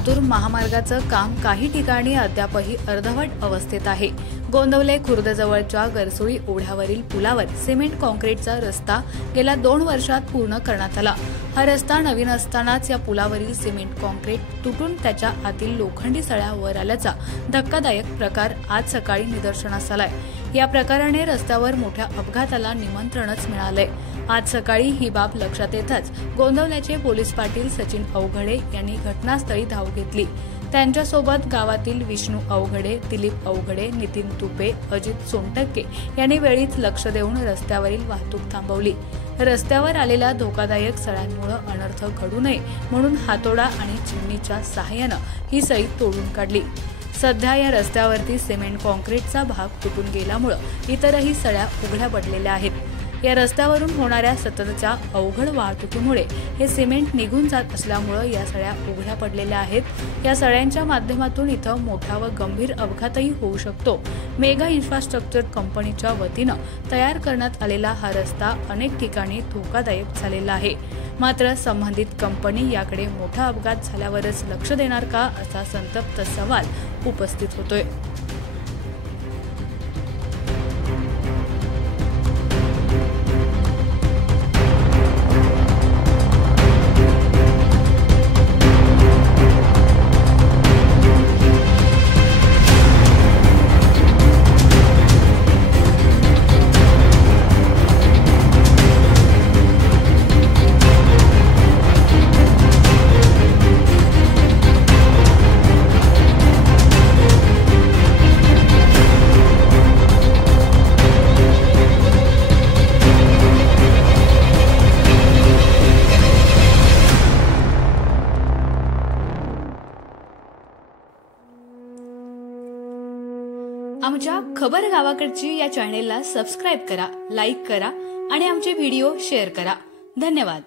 लातूर महामार्गाचं काम काही ठिकाणी अद्यापही अर्धवट अवस्थेत आहे। गोंदवले खुर्दजवळच्या गरसुळी ओढ्यावरील पुलावर सिमेंट कॉन्क्रीटचा रस्ता गेल्या 2 वर्षात पूर्ण करण्यात आला। हा रस्ता नवीन असतानाच या पुलावरील सिमेंट कॉन्क्रीट तुटून त्याच्या आतील लोखंडी सळ्या वर आल्याचा धक्कादायक प्रकार आज सकाळी निदर्शनास आलाय। या प्रकाराने रस्त्यावर मोठ्या अपघाताला निमंत्रणच मिळाले। आज सकाळी ही बाब लक्षात येताच गोंदवल्याचे पोलीस पाटील सचिन अवघडे यांनी घटनास्थळी धाव घेतली। त्यांच्यासोबत गावातील विष्णू अवघडे, दिलीप अवघडे, नितीन तुपे, अजित सोनटक्के यांनी वेळीच लक्ष देऊन रस्त्यावरील वाहतूक थांबवली। रस्त्यावर आलेल्या धोकादायक सळ्यांमुळे अनर्थ घडू नये म्हणून हातोडा आणि चिमणीच्या सहाय्याने ही सळी तोडून काढली। सध्या या रस्त्यावरती सिमेंट कॉन्क्रीटचा भाग तुटून गेल्यामुळे इतरही सळ्या उघड्या पडलेल्या आहेत। या रस्त्यावरून होणाऱ्या सततच्या अवघड वाहतुकीमुळे हे सिमेंट निघून जात असल्यामुळे या सळ्या उघड्या पडलेल्या आहेत। या सळ्यांच्या माध्यमातून इथं मोठा व गंभीर अपघातही होऊ शकतो। मेगा इन्फ्रास्ट्रक्चर कंपनीच्या वतीनं तयार करण्यात आलेला हा रस्ता अनेक ठिकाणी धोकादायक झालेला आहे। मात्र संबंधित कंपनी याकडे मोठा अपघात झाल्यावरच लक्ष देणार का असा संतप्त सवाल उपस्थित होतोय। आमच्या खबर गावाकडची या चॅनेलला सबस्क्राइब करा, लाईक करा आणि आमचे व्हिडिओ शेअर करा। धन्यवाद।